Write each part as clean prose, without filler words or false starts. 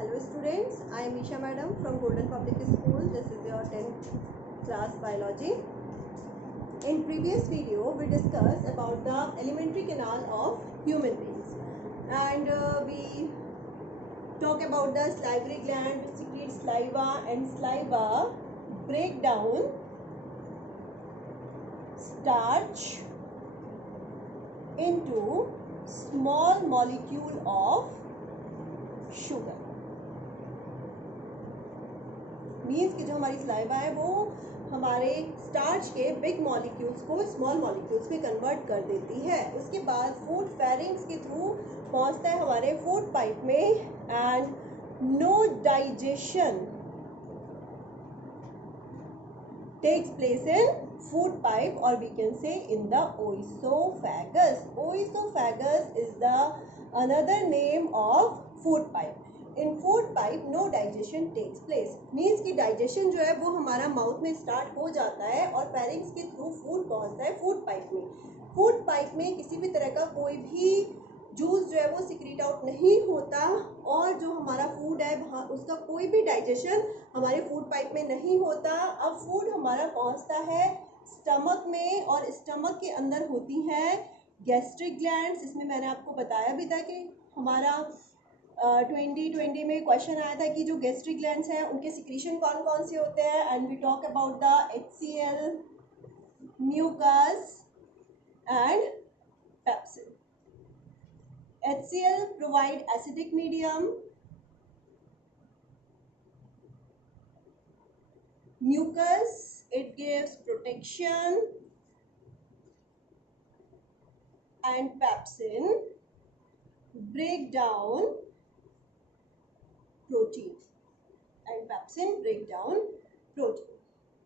Hello students, I am Isha Madam from Golden Public School. This is your 10th class biology. In previous video, we discussed about the alimentary canal of human beings, and we talk about the salivary gland which secretes saliva, and saliva break down starch into small molecule of sugar. Means कि जो हमारी saliva है वो हमारे starch के big molecules को small molecules में convert कर देती है. उसके बाद फूड फेरिंग्स के थ्रू पहुंचता है हमारे फूड पाइप में, and no digestion takes place in food pipe, or we can say in the oesophagus. Oesophagus is the another name of food pipe. In food pipe no digestion takes place. means कि digestion जो है वो हमारा mouth में start हो जाता है और फेरिंग्स के थ्रू फूड पहुंचता है फूड पाइप में. फूड पाइप में किसी भी तरह का कोई भी जूस जो है वो सिक्रीट आउट नहीं होता, और जो हमारा फूड है वहाँ उसका कोई भी डाइजेशन हमारे फूड पाइप में नहीं होता. अब फूड हमारा पहुँचता है स्टमक में, और स्टमक के अंदर होती हैं गैस्ट्रिक ग्लैंड्स. इसमें मैंने आपको बताया भी था कि हमारा 2020 में क्वेश्चन आया था कि जो गैस्ट्रिक ग्लैंड्स हैं उनके सिक्रीशन कौन कौन से होते हैं. And we talk about the HCl, mucus and pepsin. HCl provide acidic medium, mucus it gives protection, and pepsin break down protein.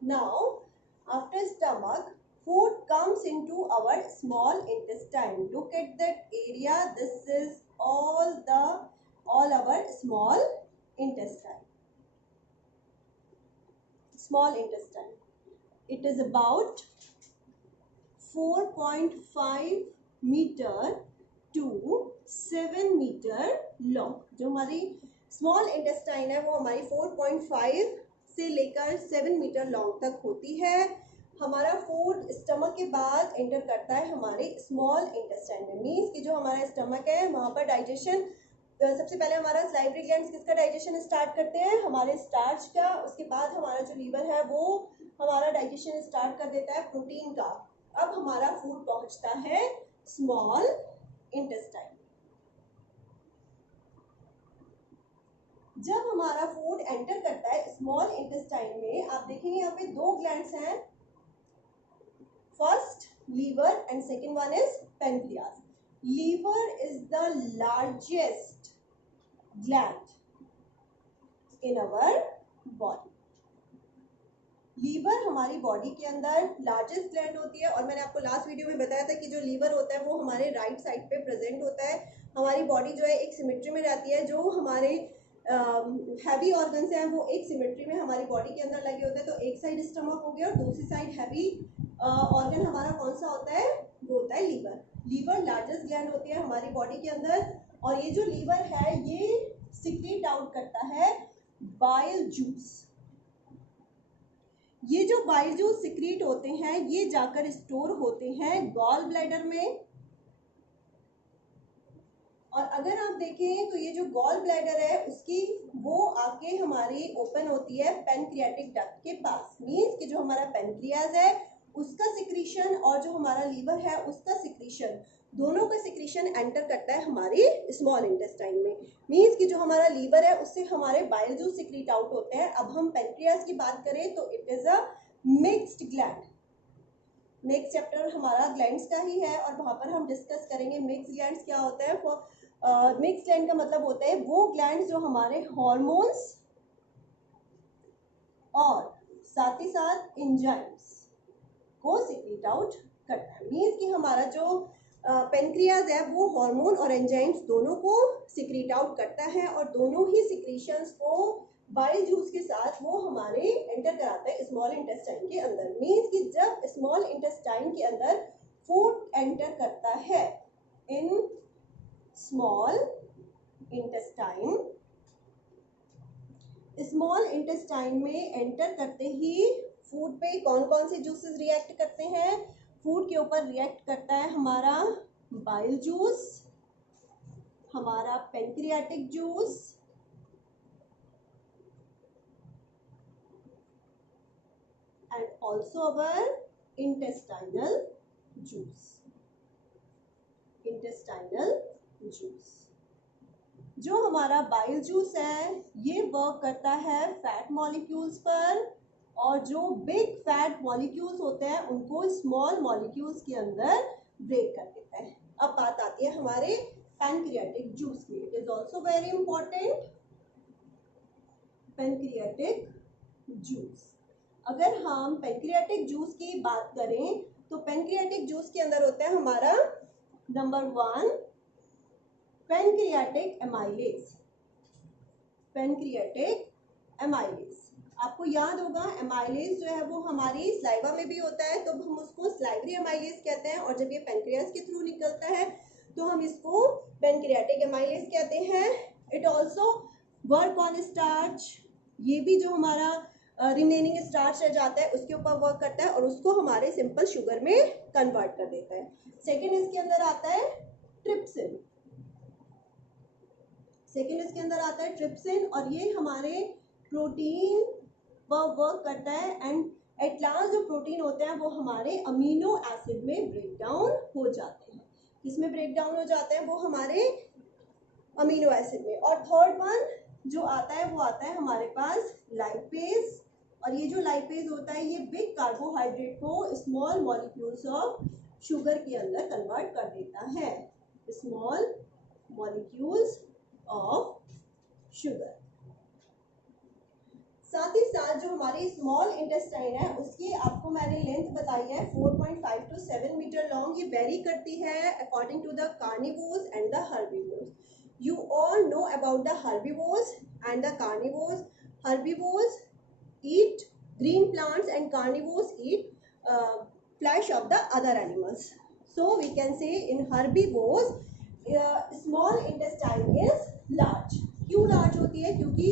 Now after stomach, food comes into our small intestine. Look at that area. This is all our small intestine. It is about 4.5 meter to 7 meter long. जो हमारी small intestine है वो हमारी 4.5 से लेकर 7 metre long तक होती है. हमारा फूड स्टमक के बाद एंटर करता है हमारे स्मॉल इंटेस्टाइन में. मीन्स कि जो हमारा स्टमक है वहाँ पर डाइजेशन सबसे पहले हमारा सलाइवरी ग्लैंड्स किसका डाइजेशन स्टार्ट करते हैं, हमारे स्टार्च का. उसके बाद हमारा जो लीवर है वो हमारा डाइजेशन स्टार्ट कर देता है प्रोटीन का. अब हमारा फूड पहुँचता है स्मॉल इंटेस्टाइन. जब हमारा फूड एंटर करता है स्मॉल इंटेस्टाइन में, आप देखेंगे यहाँ पे दो ग्लैंड्स हैं, first liver and second one is pancreas. Liver is the largest gland in our body. Liver हमारी बॉडी के अंदर लार्जेस्ट ग्लैंड होती है, और मैंने आपको लास्ट वीडियो में बताया था कि जो लीवर होता है वो हमारे राइट साइड पे प्रेजेंट होता है. हमारी बॉडी जो है एक सिमेट्री में रहती है. जो हमारे हैवी ऑर्गन्स हैं वो एक सिमेट्री में हमारी बॉडी के अंदर लगे होते हैं. तो एक साइड स्टमक हो गया और दूसरी साइड हैवी ऑर्गन हमारा कौन सा होता है, वो होता है लीवर. लीवर लार्जेस्ट ग्लैंड होती है हमारी बॉडी के अंदर, और ये जो लीवर है ये सिक्रीट आउट करता है बाइल जूस. ये जो बाइल जूस सिक्रीट होते हैं ये जाकर स्टोर होते हैं गॉल ब्लैडर में. और अगर आप देखें तो ये जो गॉल ब्लैडर है उसकी वो आके हमारी ओपन होती है पेनक्रियाटिक डक्ट के पास. मीन्स कि जो हमारा पेनक्रियाज है उसका सिक्रीशन और जो हमारा लीवर है उसका सिक्रीशन, दोनों का सिक्रीशन एंटर करता है हमारी स्मॉल इंटेस्टाइन में. मीन्स कि जो हमारा लीवर है उससे हमारे बाइल जूस सिक्रीट आउट होते हैं. अब हम पेनक्रियाज की बात करें तो it is a mixed gland. Next chapter हमारा ग्लैंड्स का ही है और वहाँ पर हम डिस्कस करेंगे मिक्स्ड ग्लैंड्स क्या होता है. मिक्स्ड ग्लैंड का मतलब होता है वो ग्लैंड्स जो हमारे हॉर्मोन्स और साथ ही साथ एंजाइम्स को सिक्रीट आउट करता है. मीन्स कि हमारा जो पेनक्रियाज है वो हार्मोन और एंजाइम्स दोनों को सिक्रीट आउट करता है, और दोनों ही सिक्रीशंस को बाइल जूस के साथ वो हमारे एंटर कराता है स्मॉल इंटेस्टाइन के अंदर. मीन्स कि जब स्मॉल इंटेस्टाइन के अंदर फूड एंटर करता है in small intestine, small intestine में एंटर करते ही फूड पे कौन कौन से जूसेस रिएक्ट करते हैं? फूड के ऊपर रिएक्ट करता है हमारा बाइल जूस, हमारा pancreatic juice, and also our intestinal juice. Intestinal juice, जो हमारा बाइल जूस है ये वर्क करता है फैट मॉलिक्यूल्स पर, और जो बिग फैट मॉलिक्यूल्स होते हैं उनको स्मॉल मॉलिक्यूल्स के अंदर ब्रेक कर देता है। अब बात आती है हमारे पैनक्रियाटिक जूस की। It is also very important, pancreatic juice. अगर हम पैनक्रियाटिक जूस की बात करें तो पैनक्रियाटिक जूस के अंदर होता है हमारा number 1 pancreatic amylase. Pancreatic amylase आपको याद होगा, एमाइलेज जो है वो हमारी स्लाइवा में भी होता है तो हम उसको स्लाइवरी एमाइलेज कहते हैं, और जब ये पैनक्रियास के थ्रू निकलता है तो हम इसको पैनक्रियाटिक एमाइलेज कहते हैं। It also work on starch, ये भी जो हमारा रिमेनिंग स्टार्च रह जाता है उसके ऊपर वर्क करता है और उसको हमारे सिंपल शुगर में कन्वर्ट कर देता है। सेकेंड इसके अंदर आता है ट्रिप्सिन। सेकेंड इसके अंदर आता है ट्रिप्सिन, और ये हमारे प्रोटीन पर वर्क करता है, एंड एट लास्ट जो प्रोटीन होते हैं वो हमारे अमीनो एसिड में ब्रेक डाउन हो जाते हैं। किसमें ब्रेक डाउन हो जाते हैं? वो हमारे अमीनो एसिड में। और थर्ड वन जो आता है वो आता है हमारे पास लाइपेज, और ये जो लाइपेज होता है ये बिग कार्बोहाइड्रेट को स्मॉल मॉलिक्यूल्स ऑफ शुगर के अंदर कन्वर्ट कर देता है, स्मॉल मॉलिक्यूल्स ऑफ शुगर। साथ ही साथ जो हमारी स्मॉल इंटेस्टाइन है उसकी आपको मैंने लेंथ बताई है 4.5 to 7 मीटर लॉन्ग। ये वेरी करती है according to the carnivores and the herbivores. You all know about the herbivores and the carnivores. Herbivores eat green plants and carnivores eat flesh of the other animals. So we can say in herbivores, small intestine is large. क्यों large होती है? क्योंकि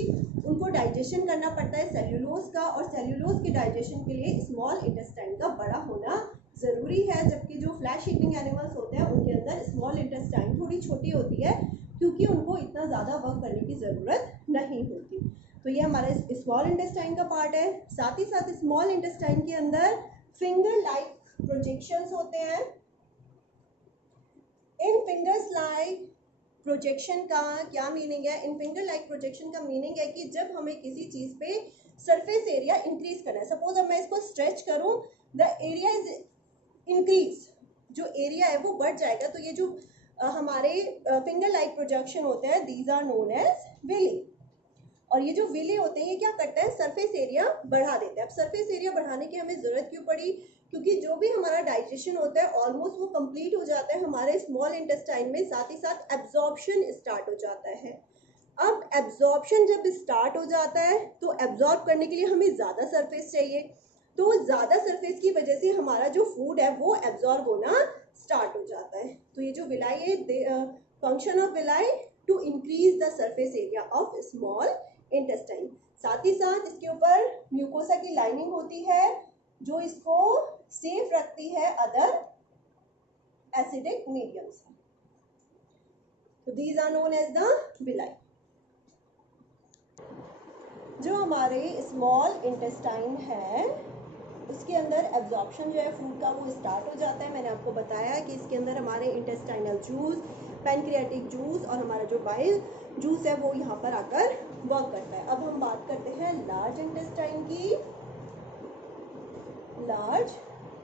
उनको digestion करना पड़ता है cellulose का, और सेल्यूलोज के डाइजेशन के लिए स्मॉल इंटेस्टाइन का बड़ा होना ज़रूरी है, जबकि जो फ्लैश ईटिंग एनिमल्स होते हैं उनके अंदर स्मॉल इंटेस्टाइन थोड़ी छोटी होती है क्योंकि उनको इतना ज़्यादा वर्क करने की ज़रूरत नहीं होती। तो ये हमारे स्मॉल इंटेस्टाइन का पार्ट है। साथ ही साथ स्मॉल इंटेस्टाइन के अंदर फिंगर लाइक प्रोजेक्शंस होते हैं। इन फिंगर्स लाइक प्रोजेक्शन का क्या मीनिंग है? इन फिंगर लाइक प्रोजेक्शन का मीनिंग है कि जब हमें किसी चीज़ पे सरफेस एरिया इंक्रीज करना है, सपोज अब मैं इसको स्ट्रेच करूँ, द एरिया इज इंक्रीज, जो एरिया है वो बढ़ जाएगा। तो ये जो हमारे फिंगर लाइक प्रोजेक्शन होते हैं these are known as villi. और ये जो विली होते हैं ये क्या करता है? सरफेस एरिया बढ़ा देते हैं। अब सरफेस एरिया बढ़ाने की हमें ज़रूरत क्यों पड़ी? क्योंकि जो भी हमारा डाइजेशन होता है ऑलमोस्ट वो कंप्लीट हो जाता है हमारे स्मॉल इंटेस्टाइन में, साथ ही साथ एब्जॉर्प्शन स्टार्ट हो जाता है। अब एब्जॉर्प्शन जब स्टार्ट हो जाता है तो एब्जॉर्ब करने के लिए हमें ज़्यादा सरफेस चाहिए, तो ज़्यादा सरफेस की वजह से हमारा जो फूड है वो एब्जॉर्ब होना स्टार्ट हो जाता है। तो ये जो विलाई है, function of villi to increase the surface area of small intestine. साथ ही साथ इसके ऊपर म्यूकोसा की लाइनिंग होती है जो इसको सेफ रखती है अदर एसिडिक मीडियम से। तो these are known as the villi. जो हमारे स्मॉल इंटेस्टाइन है उसके अंदर एब्जॉर्प्शन जो है फूड का वो स्टार्ट हो जाता है। मैंने आपको बताया कि इसके अंदर हमारे इंटेस्टाइनल जूस, पैनक्रियाटिक जूस और हमारा जो बाइल जूस है वो यहाँ पर आकर वर्क करता है। अब हम बात करते हैं लार्ज इंटेस्टाइन की। लार्ज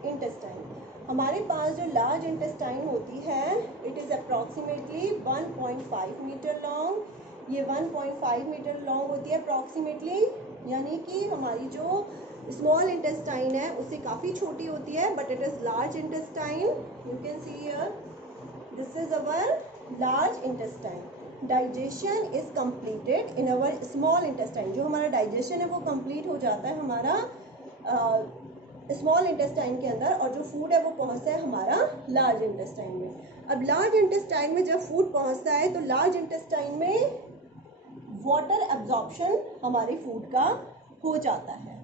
इंटेस्टाइन, हमारे पास जो लार्ज इंटेस्टाइन होती है it is approximately 1.5 metre long. ये 1.5 मीटर लॉन्ग होती है अप्रॉक्सीमेटली, यानी कि हमारी जो स्मॉल इंटेस्टाइन है उससे काफ़ी छोटी होती है, but it is large intestine. You can see here this is our large intestine. Digestion is completed in our small intestine. जो हमारा डाइजेशन है वो कंप्लीट हो जाता है हमारा स्मॉल इंटेस्टाइन के अंदर, और जो फूड है वो पहुंचता है हमारा लार्ज इंटेस्टाइन में। अब लार्ज इंटेस्टाइन में जब फूड पहुंचता है तो लार्ज इंटेस्टाइन में वाटर एब्जॉर्प्शन हमारे फूड का हो जाता है।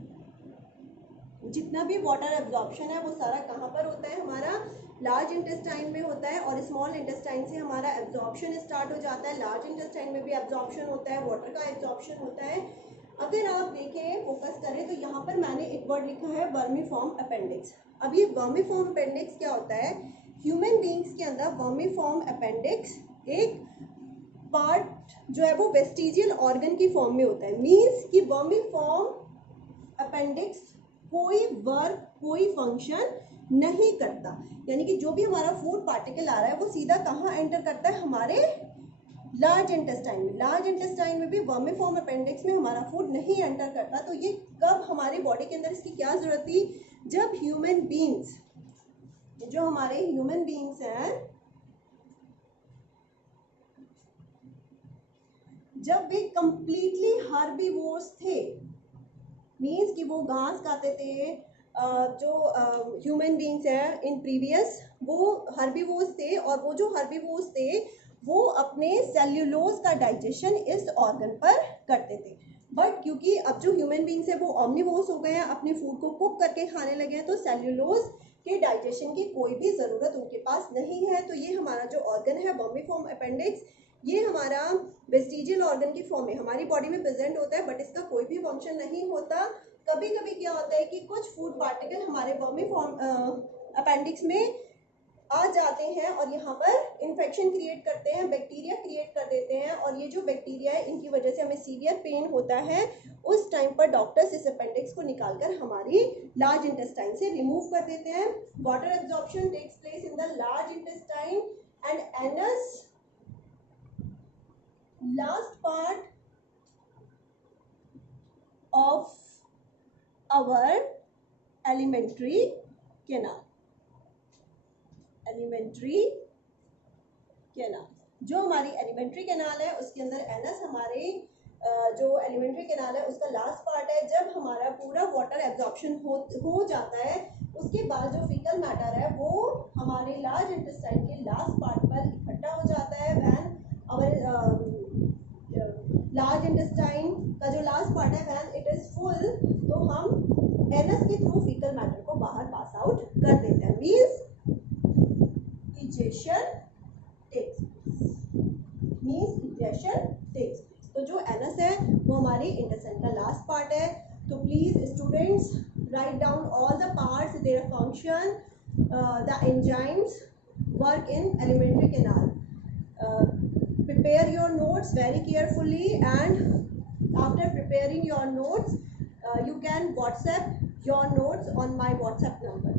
जितना भी वाटर एब्जॉर्प्शन है वो सारा कहाँ पर होता है, हमारा लार्ज इंटेस्टाइन में होता है, और स्मॉल इंटेस्टाइन से हमारा एब्जॉर्प्शन स्टार्ट हो जाता है। लार्ज इंटेस्टाइन में भी एब्जॉर्प्शन होता है, वाटर का एब्जॉर्प्शन होता है। अगर आप देखें, फोकस करें, तो यहाँ पर मैंने एक वर्ड लिखा है वर्मीफॉर्म अपेंडिक्स। अब ये वर्मीफॉर्म अपेंडिक्स क्या होता है? ह्यूमन बींग्स के अंदर वर्मीफॉर्म अपेंडिक्स एक पार्ट जो है वो वेस्टिजियल ऑर्गन की फॉर्म में होता है। मीन्स कि वर्मीफॉर्म अपेंडिक्स कोई वर्क, कोई फंक्शन नहीं करता, यानी कि जो भी हमारा फूड पार्टिकल आ रहा है वो सीधा कहाँ एंटर करता है, हमारे लार्ज इंटेस्टाइन में। लार्ज इंटेस्टाइन में भी वर्मीफॉर्म अपेंडिक्स में हमारा फूड नहीं एंटर करता। तो ये कब हमारी बॉडी के अंदर इसकी क्या जरूरत थी? जब ह्यूमन बींग्स, जो हमारे ह्यूमन बींग्स हैं, जब वे कंप्लीटली हार्बीवोर्स थे, मीन्स कि वो घास खाते थे, जो ह्यूमन बींग्स हैं इन प्रीवियस वो हर्बीवोर्स थे, और वो जो हर्बीवोर्स थे वो अपने सेल्यूलोज का डाइजेशन इस ऑर्गन पर करते थे। बट क्योंकि अब जो ह्यूमन बींग्स है वो ऑमनिवोर्स हो गए हैं, अपने फूड को कुक करके खाने लगे हैं, तो सेल्यूलोज के डाइजेशन की कोई भी ज़रूरत उनके पास नहीं है। तो ये हमारा जो ऑर्गन है वर्मीफॉर्म अपेंडिक्स, ये हमारा वेस्टिजियल ऑर्गन की फॉर्म में हमारी बॉडी में प्रेजेंट होता है, बट इसका कोई भी फंक्शन नहीं होता। कभी कभी क्या होता है कि कुछ फूड पार्टिकल हमारे वर्मीफॉर्म अपेंडिक्स में आ जाते हैं और यहाँ पर इन्फेक्शन क्रिएट करते हैं, बैक्टीरिया क्रिएट कर देते हैं, और ये जो बैक्टीरिया है इनकी वजह से हमें सीवियर पेन होता है। उस टाइम पर डॉक्टर्स इस अपेंडिक्स को निकालकर हमारी लार्ज इंटेस्टाइन से रिमूव कर देते हैं। Water absorption takes place in the large intestine and anus, last part of our alimentary canal. Alimentary canal, जो हमारी एलिमेंट्री कैनाल है उसके अंदर एनस हमारे जो एलिमेंट्री कैनाल है उसका लास्ट पार्ट है। जब हमारा पूरा वाटर एब्जॉर्प्शन हो जाता है, उसके बाद जो फीकल मैटर है वो हमारे लार्ज इंटेस्टाइन के लास्ट पार्ट पर इकट्ठा हो जाता है। व्हेन आवर लार्ज इंटेस्टाइन का जो लास्ट पार्ट है व्हेन इट इज फुल, तो हम एनस के थ्रू फीकल मैटर को बाहर पास आउट कर देते हैं। Means egestion takes place, means egestion takes place. तो जो एनस है वो हमारी इंटेस्टाइन का लास्ट पार्ट है। तो please students write down all the parts, their function, the enzymes work in alimentary canal. Prepare your notes very carefully, and after preparing your notes you can WhatsApp your notes on my WhatsApp number.